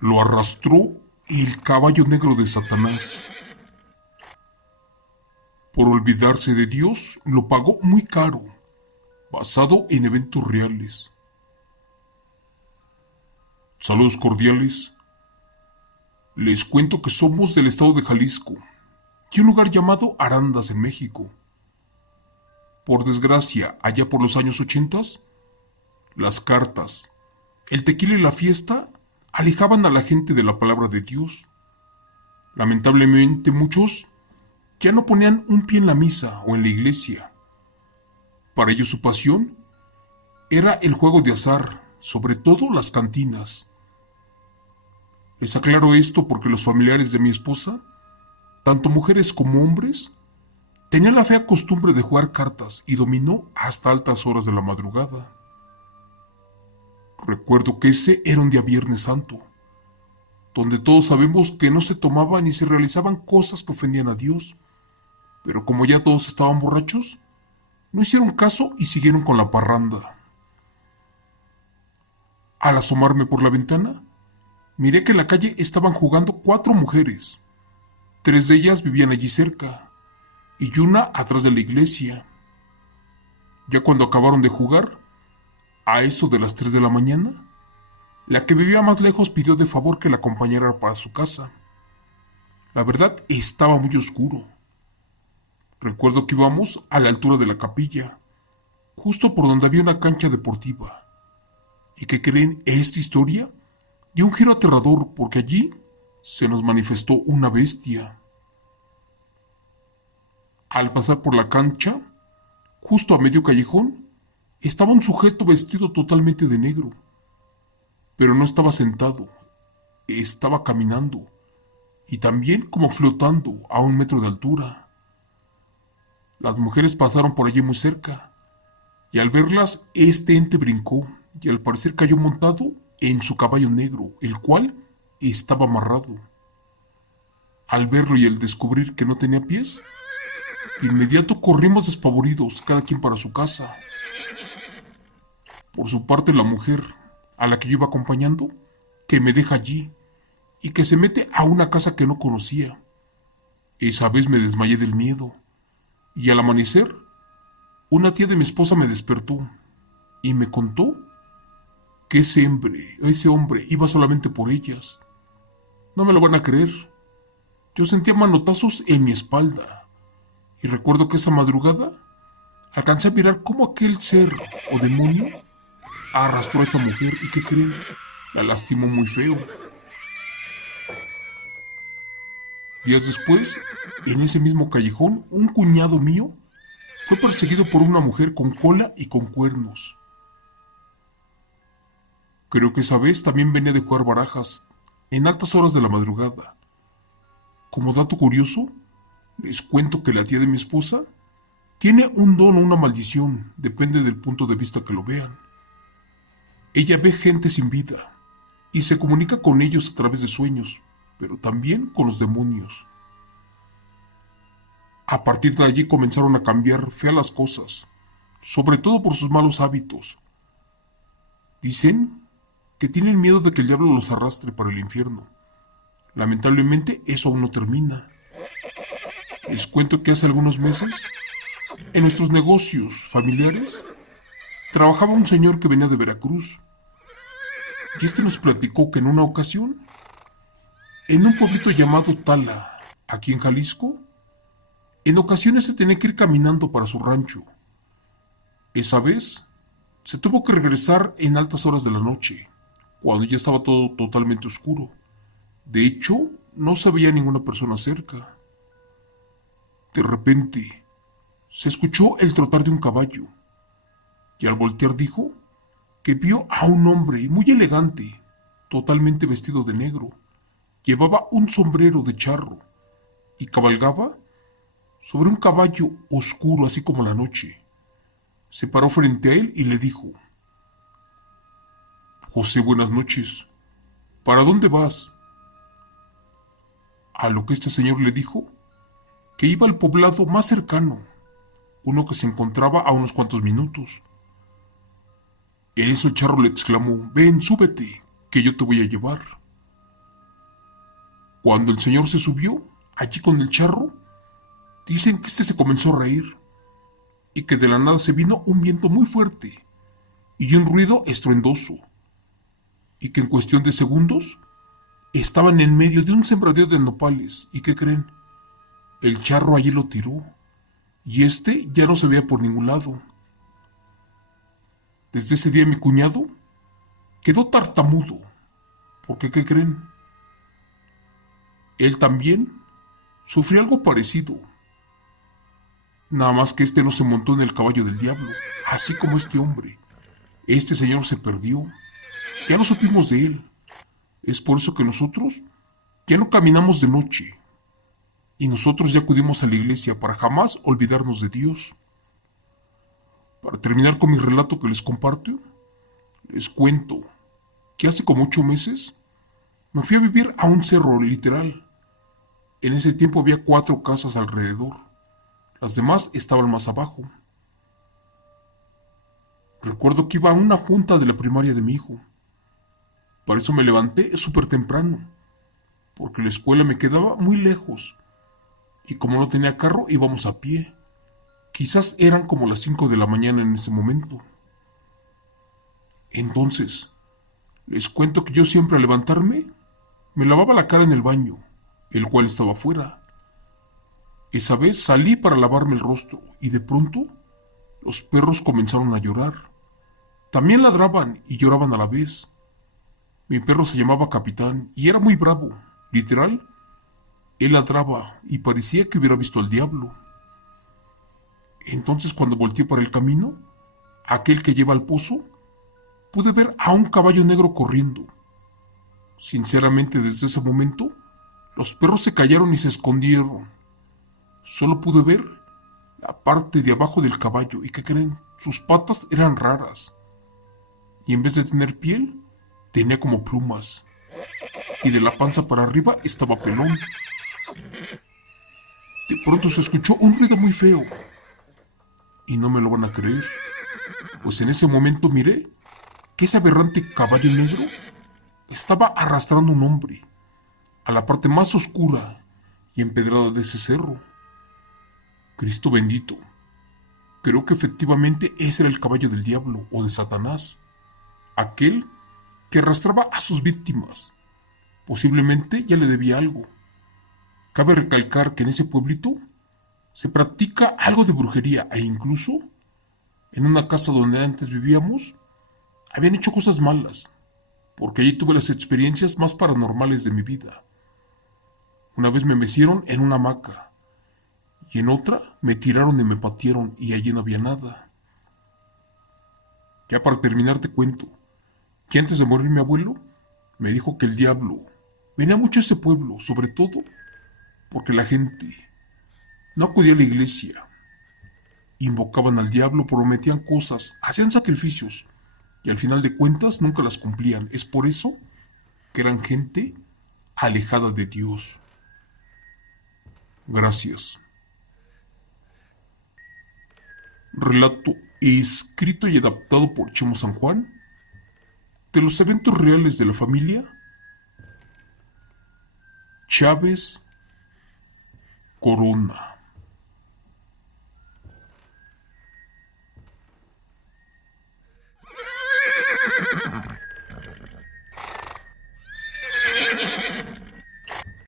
Lo arrastró el caballo negro de Satanás. Por olvidarse de Dios, lo pagó muy caro, basado en eventos reales. Saludos cordiales. Les cuento que somos del estado de Jalisco y un lugar llamado Arandas en México. Por desgracia, allá por los años 80, las cartas, el tequila y la fiesta alejaban a la gente de la palabra de Dios. Lamentablemente muchos ya no ponían un pie en la misa o en la iglesia. Para ellos su pasión era el juego de azar, sobre todo las cantinas. Les aclaro esto porque los familiares de mi esposa, tanto mujeres como hombres, tenían la fea costumbre de jugar cartas y dominó hasta altas horas de la madrugada. Recuerdo que ese era un día Viernes Santo, donde todos sabemos que no se tomaban ni se realizaban cosas que ofendían a Dios, pero como ya todos estaban borrachos, no hicieron caso y siguieron con la parranda. Al asomarme por la ventana, miré que en la calle estaban jugando 4 mujeres. 3 de ellas vivían allí cerca y una atrás de la iglesia. Ya cuando acabaron de jugar, a eso de las 3 de la mañana, la que vivía más lejos pidió de favor que la acompañara para su casa. La verdad estaba muy oscuro. Recuerdo que íbamos a la altura de la capilla, justo por donde había una cancha deportiva. ¿Y qué creen? Esta historia dio un giro aterrador porque allí se nos manifestó una bestia. Al pasar por la cancha, justo a medio callejón, estaba un sujeto vestido totalmente de negro. Pero no estaba sentado, estaba caminando y también como flotando a 1 metro de altura. Las mujeres pasaron por allí muy cerca y al verlas este ente brincó y al parecer cayó montado en su caballo negro, el cual estaba amarrado. Al verlo y al descubrir que no tenía pies, de inmediato corrimos despavoridos, cada quien para su casa. Por su parte, la mujer, a la que yo iba acompañando, que me deja allí y que se mete a una casa que no conocía. Esa vez me desmayé del miedo y al amanecer, una tía de mi esposa me despertó y me contó que ese hombre iba solamente por ellas. No me lo van a creer. Yo sentía manotazos en mi espalda y recuerdo que esa madrugada alcancé a mirar cómo aquel ser o demonio arrastró a esa mujer y ¿qué creen? La lastimó muy feo. Días después, en ese mismo callejón, un cuñado mío fue perseguido por una mujer con cola y con cuernos. Creo que esa vez también venía de jugar barajas en altas horas de la madrugada. Como dato curioso, les cuento que la tía de mi esposa tiene un don o una maldición, depende del punto de vista que lo vean. Ella ve gente sin vida y se comunica con ellos a través de sueños, pero también con los demonios. A partir de allí comenzaron a cambiar feas las cosas, sobre todo por sus malos hábitos. Dicen que tienen miedo de que el diablo los arrastre para el infierno. Lamentablemente eso aún no termina. Les cuento que hace algunos meses, en nuestros negocios familiares, trabajaba un señor que venía de Veracruz. Y este nos platicó que en una ocasión, en un pueblito llamado Tala, aquí en Jalisco, en ocasiones se tenía que ir caminando para su rancho. Esa vez, se tuvo que regresar en altas horas de la noche, cuando ya estaba todo totalmente oscuro. De hecho, no se veía ninguna persona cerca. De repente, se escuchó el trotar de un caballo, y al voltear dijo que vio a un hombre muy elegante, totalmente vestido de negro. Llevaba un sombrero de charro y cabalgaba sobre un caballo oscuro así como la noche. Se paró frente a él y le dijo: José, buenas noches. ¿Para dónde vas? A lo que este señor le dijo que iba al poblado más cercano, uno que se encontraba a unos cuantos minutos. En eso el charro le exclamó: Ven, súbete, que yo te voy a llevar. Cuando el señor se subió, allí con el charro, dicen que se comenzó a reír y que de la nada se vino un viento muy fuerte y un ruido estruendoso y que en cuestión de segundos estaban en medio de un sembradío de nopales. ¿Y qué creen? El charro allí lo tiró y ya no se veía por ningún lado. Desde ese día mi cuñado quedó tartamudo, porque ¿qué creen? Él también sufrió algo parecido, nada más que no se montó en el caballo del diablo, así como este hombre. Este señor se perdió, ya no supimos de él. Es por eso que nosotros ya no caminamos de noche y nosotros ya acudimos a la iglesia para jamás olvidarnos de Dios. Para terminar con mi relato que les comparto, les cuento que hace como 8 meses me fui a vivir a un cerro literal. En ese tiempo había 4 casas alrededor. Las demás estaban más abajo. Recuerdo que iba a una junta de la primaria de mi hijo. Por eso me levanté súper temprano, porque la escuela me quedaba muy lejos. Y como no tenía carro, íbamos a pie. Quizás eran como las 5 de la mañana en ese momento. Entonces, les cuento que yo siempre al levantarme, me lavaba la cara en el baño, el cual estaba afuera. Esa vez salí para lavarme el rostro y de pronto los perros comenzaron a llorar. También ladraban y lloraban a la vez. Mi perro se llamaba Capitán y era muy bravo. Literal, él ladraba y parecía que hubiera visto al diablo. Entonces cuando volteé para el camino, aquel que lleva al pozo, pude ver a un caballo negro corriendo. Sinceramente, desde ese momento, los perros se callaron y se escondieron. Solo pude ver la parte de abajo del caballo y ¿qué creen? Sus patas eran raras. Y en vez de tener piel, tenía como plumas. Y de la panza para arriba estaba pelón. De pronto se escuchó un ruido muy feo. Y no me lo van a creer, pues en ese momento miré que ese aberrante caballo negro estaba arrastrando un hombre a la parte más oscura y empedrada de ese cerro. Cristo bendito, creo que efectivamente ese era el caballo del diablo o de Satanás, aquel que arrastraba a sus víctimas. Posiblemente ya le debía algo. Cabe recalcar que en ese pueblito se practica algo de brujería e incluso en una casa donde antes vivíamos habían hecho cosas malas, porque allí tuve las experiencias más paranormales de mi vida. Una vez me mecieron en una hamaca y en otra me tiraron y me patearon y allí no había nada. Ya para terminar te cuento que antes de morir mi abuelo me dijo que el diablo venía mucho a ese pueblo, sobre todo porque la gente no acudía a la iglesia, invocaban al diablo, prometían cosas, hacían sacrificios y al final de cuentas nunca las cumplían. Es por eso que eran gente alejada de Dios. Gracias. Relato escrito y adaptado por Chimo San Juan de los eventos reales de la familia Chávez Corona.